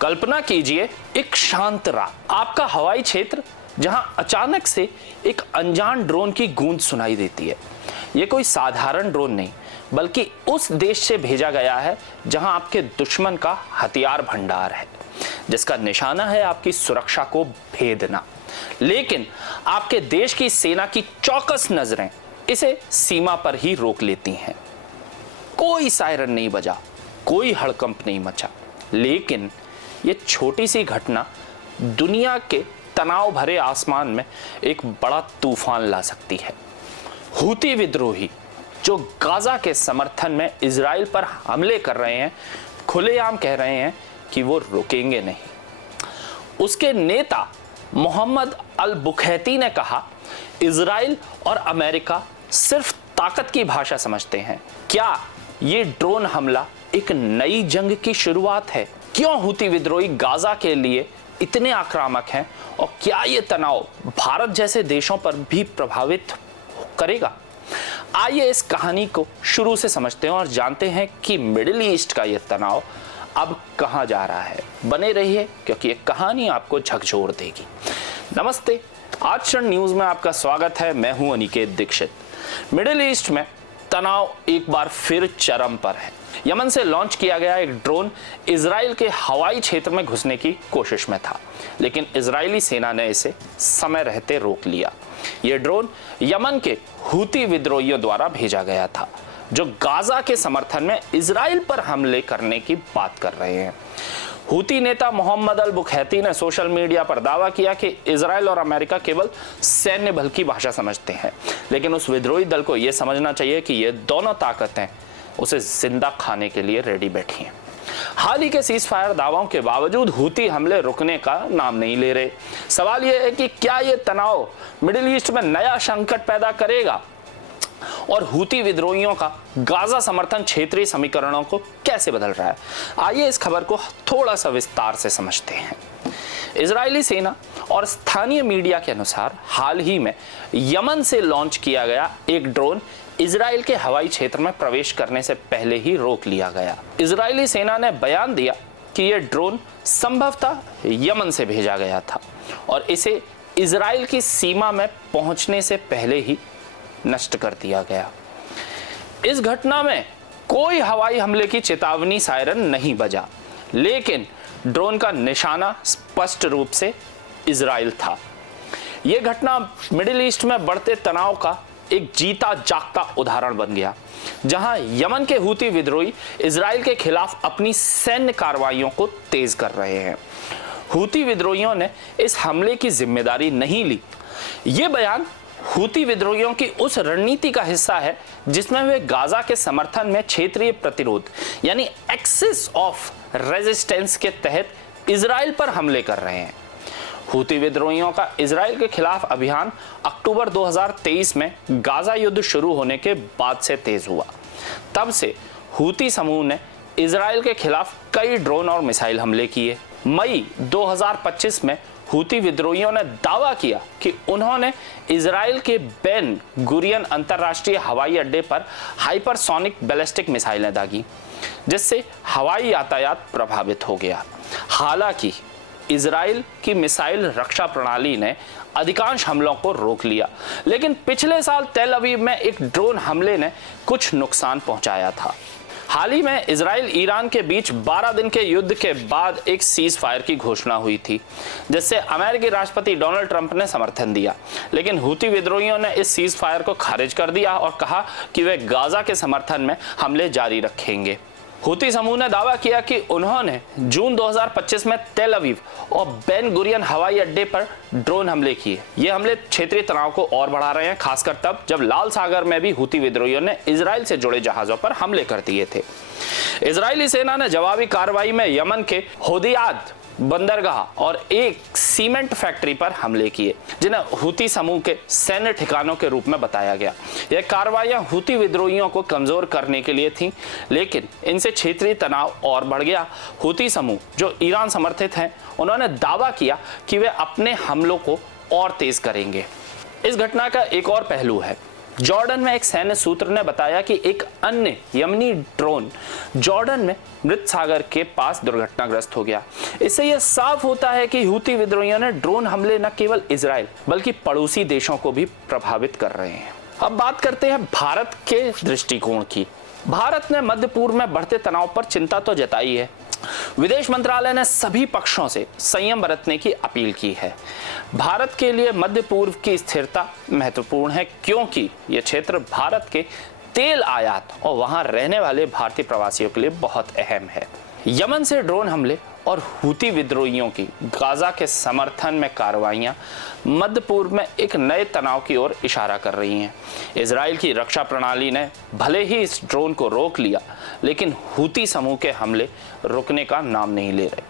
कल्पना कीजिए एक शांत रात, आपका हवाई क्षेत्र जहां अचानक से एक अनजान ड्रोन की गूंज सुनाई देती है। यह कोई साधारण ड्रोन नहीं, बल्कि उस देश से भेजा गया है जहां आपके दुश्मन का हथियार भंडार है, जिसका निशाना है आपकी सुरक्षा को भेदना। लेकिन आपके देश की सेना की चौकस नजरें इसे सीमा पर ही रोक लेती हैं। कोई सायरन नहीं बजा, कोई हड़कंप नहीं मचा, लेकिन यह छोटी सी घटना दुनिया के तनाव भरे आसमान में एक बड़ा तूफान ला सकती है। हूती विद्रोही जो गाजा के समर्थन में इजराइल पर हमले कर रहे हैं, खुलेआम कह रहे हैं कि वो रुकेंगे नहीं। उसके नेता मोहम्मद अल बुखैती ने कहा, इजराइल और अमेरिका सिर्फ ताकत की भाषा समझते हैं। क्या ये ड्रोन हमला एक नई जंग की शुरुआत है? क्यों हूती विद्रोही गाजा के लिए इतने आक्रामक हैं और क्या ये तनाव भारत जैसे देशों पर भी प्रभावित करेगा? आइए इस कहानी को शुरू से समझते हैं और जानते हैं कि मिडिल ईस्ट का ये तनाव अब कहां जा रहा है। बने रहिए क्योंकि ये कहानी आपको झकझोर देगी। नमस्ते, आज क्षण न्यूज में आपका स्वागत है। मैं हूं अनिकेत दीक्षित। मिडिल ईस्ट में तनाव एक बार फिर चरम पर है। यमन से लॉन्च किया गया एक ड्रोन इजराइल के हवाई क्षेत्र में घुसने की कोशिश में था, लेकिन इजरायली सेना ने इसे समय रहते रोक लिया। यह ड्रोन यमन के हूती विद्रोहियों द्वारा भेजा गया था, जो गाजा के समर्थन में इजराइल पर हमले करने की बात कर रहे हैं। हूती नेता मोहम्मद अल बुखैती ने सोशल मीडिया पर दावा किया कि इजराइल और अमेरिका केवल सैन्य बल की भाषा समझते हैं, लेकिन उस विद्रोही दल को यह समझना चाहिए कि ये दोनों ताकतें उसे जिंदा खाने के लिए रेडी बैठी हैं। हाल ही के सीज फायर दावों के बावजूद हूती हमले रुकने का नाम नहीं ले रहे। सवाल यह है कि क्या यह तनाव मिडिल ईस्ट में नया संकट पैदा करेगा और हूती विद्रोहियों का गाजा समर्थन क्षेत्रीय समीकरणों को कैसे बदल रहा है? आइए इस खबर को थोड़ा सा विस्तार से समझते हैं। इजरायली सेना और स्थानीय मीडिया के अनुसार हाल ही में यमन से लॉन्च किया गया एक ड्रोन इजराइल के हवाई क्षेत्र में प्रवेश करने से पहले ही रोक लिया गया। इजरायली सेना ने बयान दिया कि यह ड्रोन संभवतः यमन से भेजा गया था और इसे इजराइल की सीमा में पहुंचने से पहले ही नष्ट कर दिया गया। इस घटना में कोई हवाई हमले की चेतावनी सायरन नहीं बजा, लेकिन ड्रोन का निशाना स्पष्ट रूप से इजराइल था। यह घटना मिडिल ईस्ट में बढ़ते तनाव का एक जीता जागता उदाहरण बन गया, जहां यमन के हूती विद्रोही इजराइल के खिलाफ अपनी सैन्य कार्रवाइयों को तेज कर रहे हैं। हूती विद्रोहियों ने इस हमले की जिम्मेदारी नहीं ली। यह बयान हूती विद्रोहियों की उस रणनीति का हिस्सा है जिसमें वे गाजा के समर्थन में क्षेत्रीय प्रतिरोध यानी एक्सिस ऑफ रेजिस्टेंस के तहत इजराइल पर हमले कर रहे हैं। हूती विद्रोहियों का इजराइल के खिलाफ अभियान अक्टूबर 2023 में गाजा युद्ध शुरू होने के बाद से तेज हुआ। तब से हूती समूह ने इजराइल के खिलाफ कई ड्रोन और मिसाइल हमले किए। मई 2025 में हूती विद्रोहियों ने दावा किया कि उन्होंने इजराइल के बेन गुरियन अंतर्राष्ट्रीय हवाई अड्डे पर हाइपरसोनिक बैलिस्टिक मिसाइलें दागी, जिससे हवाई यातायात प्रभावित हो गया। हालांकि इजराइल की मिसाइल रक्षा प्रणाली ने अधिकांश हमलों को रोक लिया, लेकिन पिछले साल तेल अवीव में एक ड्रोन हमले ने कुछ नुकसान पहुंचाया था। हाल ही में इजराइल ईरान के बीच 12 दिन के युद्ध के बाद एक सीज फायर की घोषणा हुई थी, जिससे अमेरिकी राष्ट्रपति डोनाल्ड ट्रंप ने समर्थन दिया, लेकिन हूती विद्रोहियों ने इस सीज फायर को खारिज कर दिया और कहा कि वे गाजा के समर्थन में हमले जारी रखेंगे। हूती समूह ने दावा किया कि उन्होंने जून 2025 में तेल अवीव और बेन गुरियन हवाई अड्डे पर ड्रोन हमले किए। ये हमले क्षेत्रीय तनाव को और बढ़ा रहे हैं, खासकर तब जब लाल सागर में भी हूती विद्रोहियों ने इजराइल से जुड़े जहाजों पर हमले कर दिए थे। इजरायली सेना ने जवाबी कार्रवाई में यमन के होदियाद बंदरगाह और एक सीमेंट फैक्ट्री पर हमले किए, जिन्हें हूती समूह के सैन्य ठिकानों के रूप में बताया गया। यह कार्रवाइयां हूती विद्रोहियों को कमजोर करने के लिए थीं, लेकिन इनसे क्षेत्रीय तनाव और बढ़ गया। हूती समूह जो ईरान समर्थित हैं, उन्होंने दावा किया कि वे अपने हमलों को और तेज करेंगे। इस घटना का एक और पहलू है। जॉर्डन में एक सैन्य सूत्र ने बताया कि एक अन्य यमनी ड्रोन जॉर्डन में मृत सागर के पास दुर्घटनाग्रस्त हो गया। इससे यह साफ होता है कि हूती विद्रोहियों ने ड्रोन हमले न केवल इजराइल बल्कि पड़ोसी देशों को भी प्रभावित कर रहे हैं। अब बात करते हैं भारत के दृष्टिकोण की। भारत ने मध्य पूर्व में बढ़ते तनाव पर चिंता तो जताई है। विदेश मंत्रालय ने सभी पक्षों से संयम बरतने की अपील की है। भारत के लिए मध्य पूर्व की स्थिरता महत्वपूर्ण है, क्योंकि यह क्षेत्र भारत के तेल आयात और वहां रहने वाले भारतीय प्रवासियों के लिए बहुत अहम है। यमन से ड्रोन हमले और हूती विद्रोहियों की गाजा के समर्थन में कार्रवाइयां मध्य पूर्व में एक नए तनाव की ओर इशारा कर रही हैं। इजराइल की रक्षा प्रणाली ने भले ही इस ड्रोन को रोक लिया, लेकिन हूती समूह के हमले रुकने का नाम नहीं ले रहे।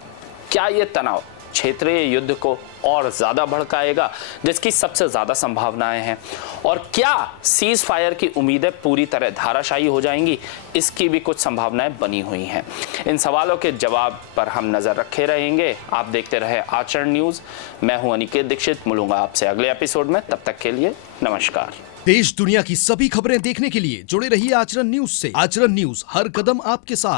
क्या यह तनाव क्षेत्रीय युद्ध को और ज्यादा भड़काएगा, जिसकी सबसे ज्यादा संभावनाएं हैं? और क्या सीज फायर की उम्मीदें पूरी तरह धाराशायी हो जाएंगी? इसकी भी कुछ संभावनाएं बनी हुई हैं। इन सवालों के जवाब पर हम नजर रखे रहेंगे। आप देखते रहे आचरण न्यूज। मैं हूं अनिकेत दीक्षित। मिलूंगा आपसे अगले एपिसोड में। तब तक के लिए नमस्कार। देश दुनिया की सभी खबरें देखने के लिए जुड़े रहिए आचरण न्यूज से। आचरण न्यूज, हर कदम आपके साथ।